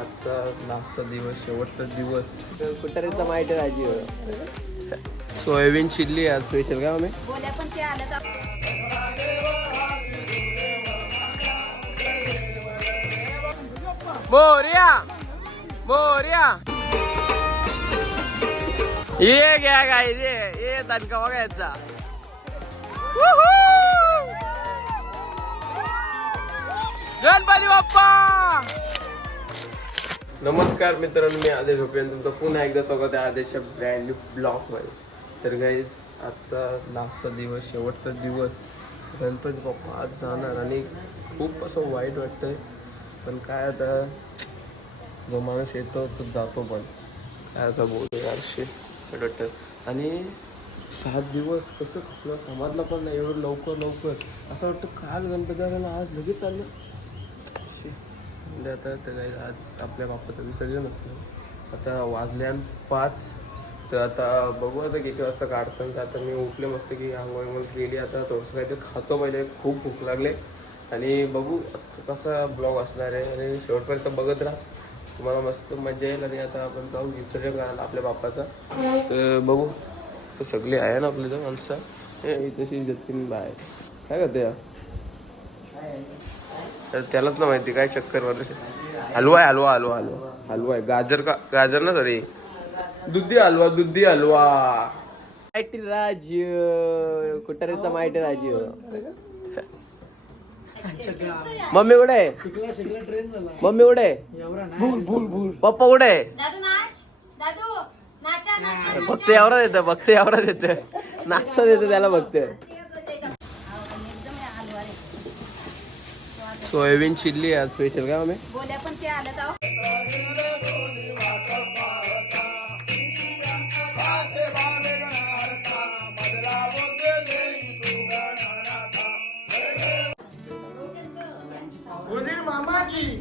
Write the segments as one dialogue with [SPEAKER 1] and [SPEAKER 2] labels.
[SPEAKER 1] आजचा लास्टचा दिवस शेवटचा दिवस.
[SPEAKER 2] कुठारीचा माहिती राजी
[SPEAKER 1] सोयाबीन चिल्ली आहे स्पेशल का मम्मी
[SPEAKER 3] बोल्या पण ते आलं तर.
[SPEAKER 1] मोर्या! मोर्या! ये घ्या काय ये ये दणका बघायचा. गणपती बाप्पा! नमस्कार मित्रांनो मी आदेश भोपेन तुमचं पुन्हा एकदा स्वागत आहे आदेश ब्रँड न्यू ब्लॉगमध्ये तर गाईज आजचा लास्टचा दिवस शेवटचा दिवस गणपती बाप्पा आज जाणार आणि खूप असं वाईट वाटतंय. पण काय आता जो माणूस येतो तो जातो पण. काय आता बोलू यारशे वाईट वाटतं आणि सात दिवस कसं खपलं समजलं पण नाही एवढं लवकर लवकर. असं वाटतं काल गणपती आला आज लगेच चाललं म्हणजे आता ते काही आज आपल्या बाप्पाचं विसर्जन होतं. आता वाजल्यान पाच. तर आता बघू आता किती वाजता काढतं तर आता मी उठले मस्त की आंघोळ आंघोळ आता थोडंसं काहीतरी खातो पहिले. खूप भूक लागले. आणि बघू कसा ब्लॉग असणार आहे. आणि शेवटपर्यंत बघत राहा. तुम्हाला मस्त मजा येईल. आणि आता आपण जाऊ विसर्जन करायला आपल्या बाप्पाचा. तर बघू. तर सगळी आहे ना आपले तर माणसं. हे तशी जतीन बाहेर. काय करते? या तर त्यालाच ना माहिती काय चक्कर वाले हलवा आहे हलवा हलवा हलवा. हलवा आहे. गाजर का गाजर ना सॉरी दुधी हलवा दुधी हलवा.
[SPEAKER 2] माहिती राज. कुठारीचा माहिती राजी? मम्मी कुठे आहे? मम्मी कुठे आहे? पप्पा कुठे आहे?
[SPEAKER 3] दादू नाच. दादू नाचा नाचा
[SPEAKER 2] फक्त एवढा देतं फक्त एवढा देतं. नाश्ता देतं त्याला फक्त.
[SPEAKER 1] सोयाबीन चिल्ली आहे स्पेशल का मम्मी
[SPEAKER 3] बोल्या पण ते आलं तर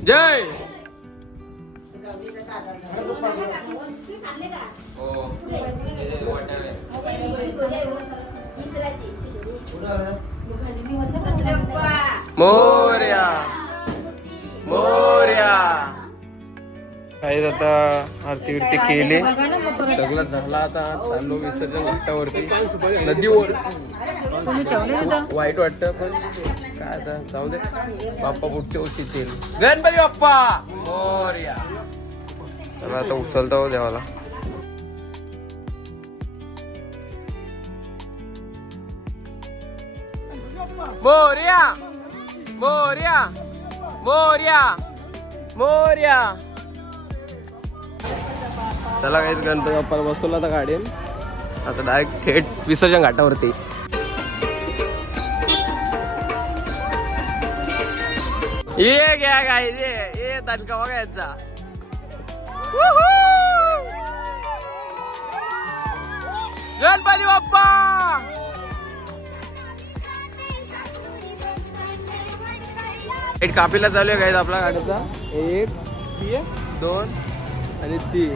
[SPEAKER 1] जय! मोर्या काही आता आरती विरती केली. सगळं झालं आता चाललो विसर्जन घाटावरती. नदीवर वाईट वाटतं पण काय आता जाऊ दे. बाप्पा पुढच्या वर्षी येईल गणपती बाप्पा! मोर्या चला आता उचलता हो देवाला. मोर्या मोर्या मोर्या मोर्या चला काहीच गणपती बाप्पा बसवला आता गाडीन. आता डायरेक्ट थेट विसर्जन घाटावरती. ये घ्या काय ये ये दणका बघायचा गणपती बाप्पा! एक कापीला चालू आहे काय आपला गाडीचा. एक दोन आणि तीन.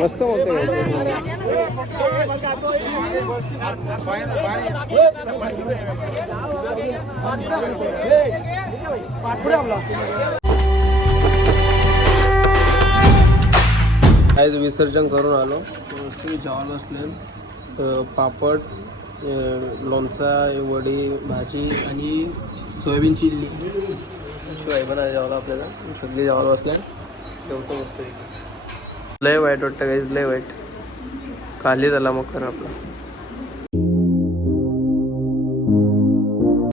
[SPEAKER 1] मस्त होते आज विसर्जन करून आलो. तुम्ही जेवायला असले पापड लोणचा वडी भाजी आणि सोयाबीन चिल्ली आहे जेवायला आपल्याला. सगळी जेवायला बसल्या जेवतो मस्त लय वाईट वाटतं काहीच लय वाईट. खाली झाला मग खरं आपला.